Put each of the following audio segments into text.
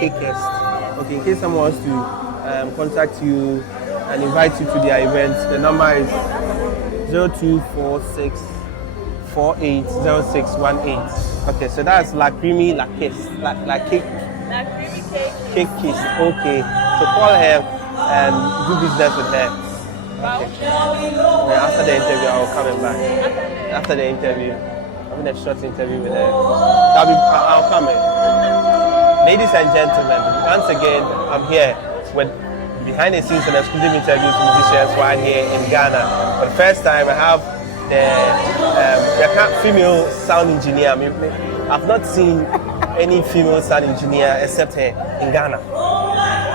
Cakest. Okay, in case someone wants to contact you and invite you to their events, the number is 0246 480618. Okay, so that's La Creamy La Kiss. La Cake. La Creamy Cake. Cake Kiss. Okay. So call her and do business with her. Okay. Yeah, after the interview, I will come back. After the interview, having a short interview with her. I'll come in. Ladies and gentlemen, once again, I'm here with behind the scenes and exclusive interviews with musicians while here in Ghana. For the first time, I have the female sound engineer. I've not seen any female sound engineer except her in Ghana.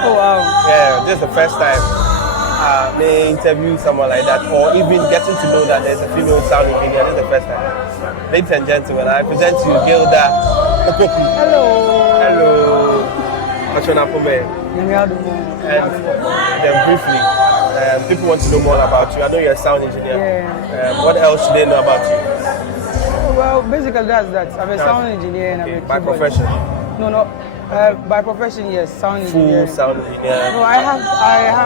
Oh wow! Yeah, this is the first time I may interview someone like that, or even getting to know that there's a female sound engineer. This is the first time. Ladies and gentlemen, I present to you Gilda. OPOKU. Hello. Hello. And then briefly, people want to know more about you. I know you're a sound engineer. Yeah. What else should they know about you? Well, basically that's that. I'm a sound engineer and I'm a by keyboard. profession? No. By profession, yes, sound engineer. Full sound engineer. No, I have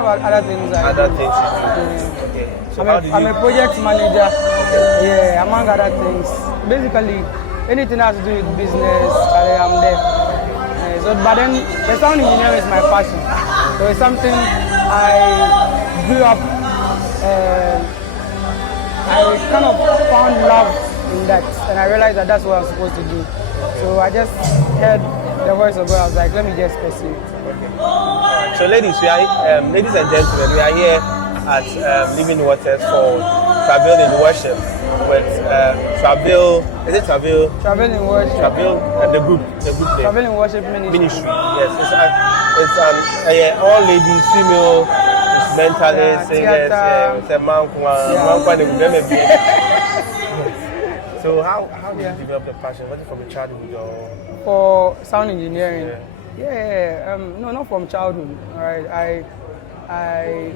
other things. Other things you do. Yeah. Okay. So I'm a project manager. Yeah, among other things. Basically, anything that has to do with business, I am there. But then the sound engineer is my passion. So it's something I grew up. I kind of found love in that, and I realized that that's what I'm supposed to do. So I just heard the voice of God. I was like, let me just pursue it. Okay. So ladies and gentlemen, we are here at Living Waters for Travel in Worship with Travel. Is it Travel? Travel in Worship. Travel the group name. Travel in Worship Ministry. Yes, it's all ladies, female instrumentalists, singers. It's a man. So how did you develop the passion? Was it from childhood or? For sound engineering? Yeah. No, not from childhood. All right. I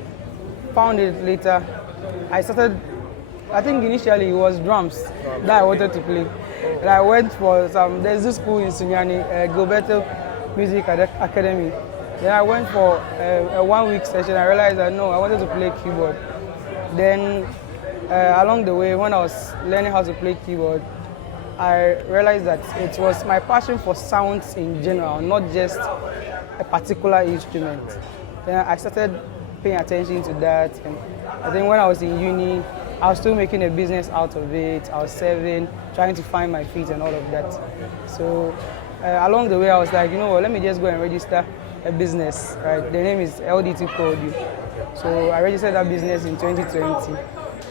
found it later. I started. I think initially it was drums that I wanted to play. And I went for there's this school in Sunyani, Gilda Music Academy. Then I went for a 1 week session. I realized that no, I wanted to play keyboard. Then along the way, when I was learning how to play keyboard, I realized that it was my passion for sounds in general, not just a particular instrument. Then I started paying attention to that. And I think when I was in uni, I was still making a business out of it. I was serving, trying to find my feet and all of that. So along the way, I was like, you know what, let me just go and register a business. Right? The name is LD2 Produce. So I registered that business in 2020,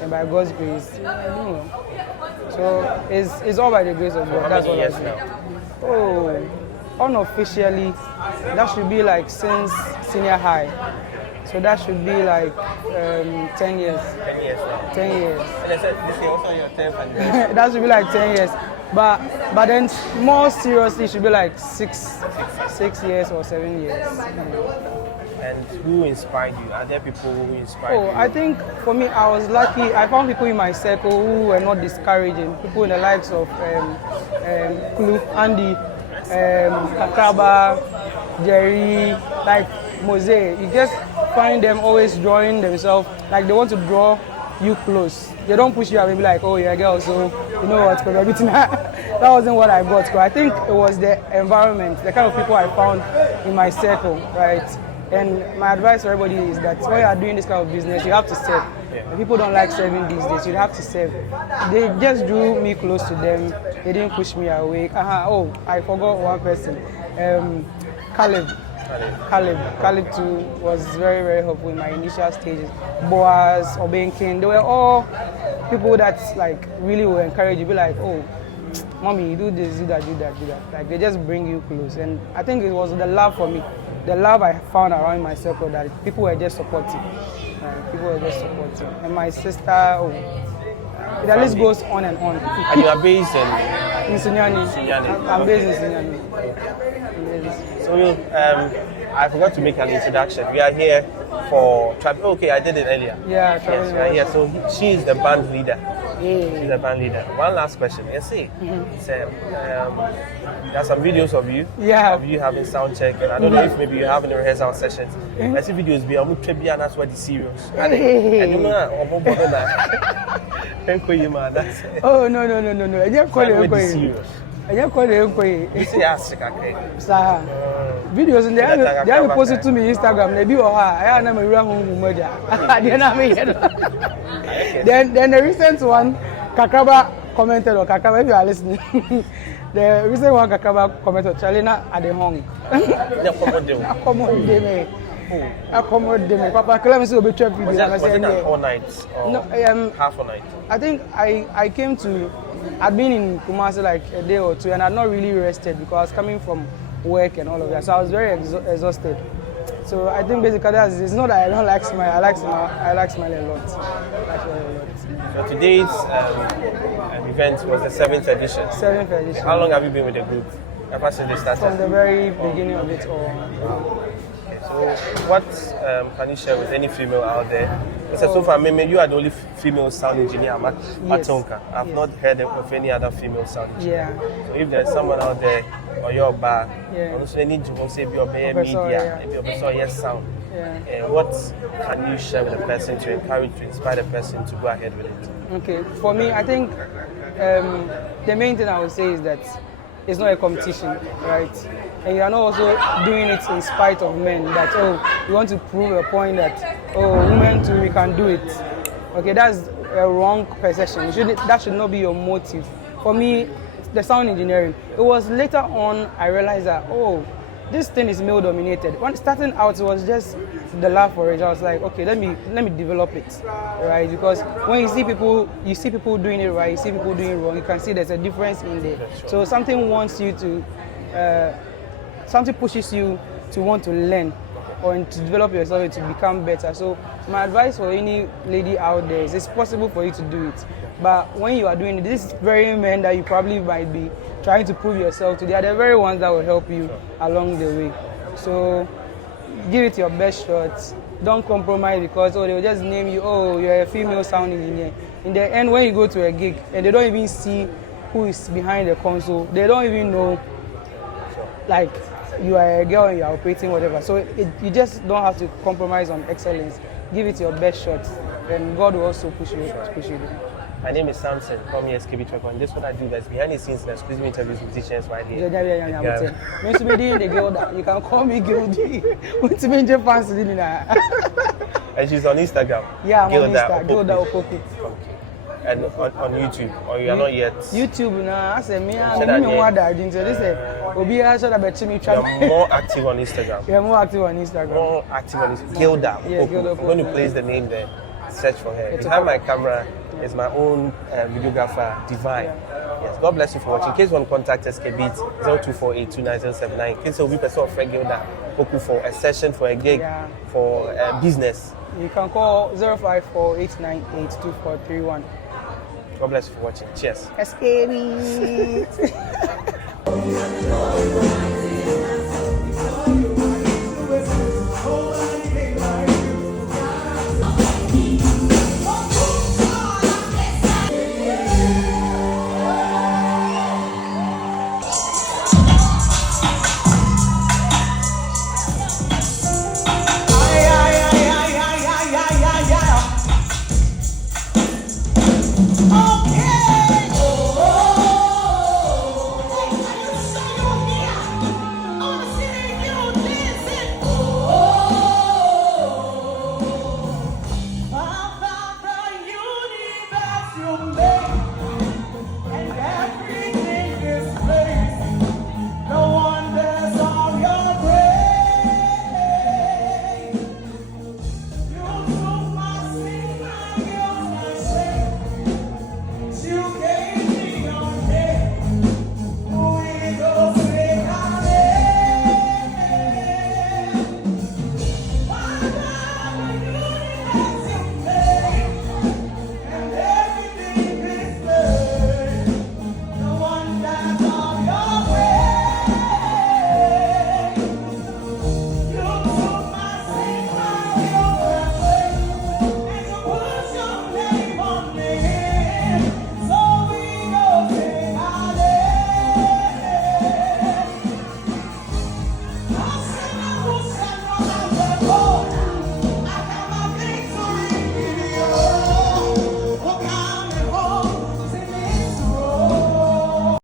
and by God's grace, so it's all by the grace of God. That's all I say. Oh, unofficially, that should be like since senior high. So that should be like 10 years. 10 years now. 10 years. And I said, this is also your 10th anniversary. That should be like 10 years. But then more seriously, it should be like 6 years or 7 years. And who inspired you? Are there people who inspired you? I think for me, I was lucky. I found people in my circle who were not discouraging. People in the likes of Kulu, Andy, Kakraba, Jerry, like Mose. You just find them always drawing themselves, like they want to draw you close. They don't push you away, be like, oh, you're a girl, so you know what, because everything. That wasn't what I got. I think it was the environment, the kind of people I found in my circle, right? And my advice to everybody is that when you are doing this kind of business, you have to serve. Yeah. People don't like serving these days. You have to serve. They just drew me close to them. They didn't push me away. Oh, I forgot one person. Caleb too was very, very helpful in my initial stages. Boaz, Obenkin, they were all people that like really will encourage you. Be like, oh, mommy, you do this, do that. Like they just bring you close. And I think it was the love for me, the love I found around my circle that people were just supporting. And my sister, the list goes on and on. And you are based in Sunyani. I'm based in Sunyani. So I forgot to make an introduction. We are here for Travel. Okay, I did it earlier. Yeah, yes, we are here. So she is the band leader Yeah. She's a band leader. One last question. You see, there are some videos of you. Yeah. Of you having sound check, and I don't know if maybe you're having rehearsal sessions. I see videos be able to be and that's what the serious. And you know, oh no. I just call it serious. I just call it You see, ask okay. Sir. Videos and they have posted to me Instagram. They be I am a wrong murder. Then the recent one, Kakaba commented or Kakaba, if you are listening. The recent one, Kakaba commented, Chalina at the home. Accommodate me. Papa, claim me so be trap video. Was it all night? Or no, half a night. I think I came to. I'd been in Kumasi like a day or two, and I'd not really rested because I was coming from work and all of that. So I was very exhausted. So I think basically it's not that I don't like smile. I like smile a lot. So today's event was the 7th edition. 7th edition. How long have you been with the group? Ever since they started? From the very beginning of it all. So what can you share with any female out there? Because so far, maybe you are the only female sound engineer at Matonka. I've not heard of any other female sound engineer. So if there's someone out there or your bar, also need to say your media, maybe your sound. What can you share with the person to encourage, to inspire the person to go ahead with it? Okay, for me, I think the main thing I would say is that it's not a competition, right? And you are not also doing it in spite of men, that, you want to prove a point that, women too, we can do it. Okay, that's a wrong perception. That should not be your motive. For me, the sound engineering, it was later on I realized that, this thing is male dominated. When starting out, it was just the love for it. I was like, okay, let me develop it, right? Because when you see people doing it right, you see people doing it wrong, you can see there's a difference in there. So something wants you to, something pushes you to want to learn or to develop yourself and to become better. So my advice for any lady out there is it's possible for you to do it. But when you are doing it, these very men that you probably might be trying to prove yourself to, they are the very ones that will help you along the way. So give it your best shot. Don't compromise because they will just name you, you're a female sound engineer. In the end, when you go to a gig and they don't even see who is behind the console, they don't even know, like, you are a girl and you are operating whatever. So you just don't have to compromise on excellence. Give it your best shot, and God will also push you there. My name is Samson. Call me Skbeatz Records. And this is what I do. That's behind the scenes. There's exclusive interviews with musicians right here. The Gilda. You can call me Gilda. And she's on Instagram. Yeah, I'm on Instagram. Gilda OPOKU. And on YouTube, or you are not yet? YouTube, I said, I'm more active on Instagram. You're more active on Instagram. More active on Instagram. Gilda. Gilda. I'm going to place the name there. Search for her. Behind my camera is my own videographer, Divine. Yes. God bless you for watching. In case you want to contact Skbeatz, 0248290779. In case you will be person of Gilda OPOKU for a session, for a gig, for business. You can call 054-898-2431. God bless you for watching. Cheers. Skbeatz.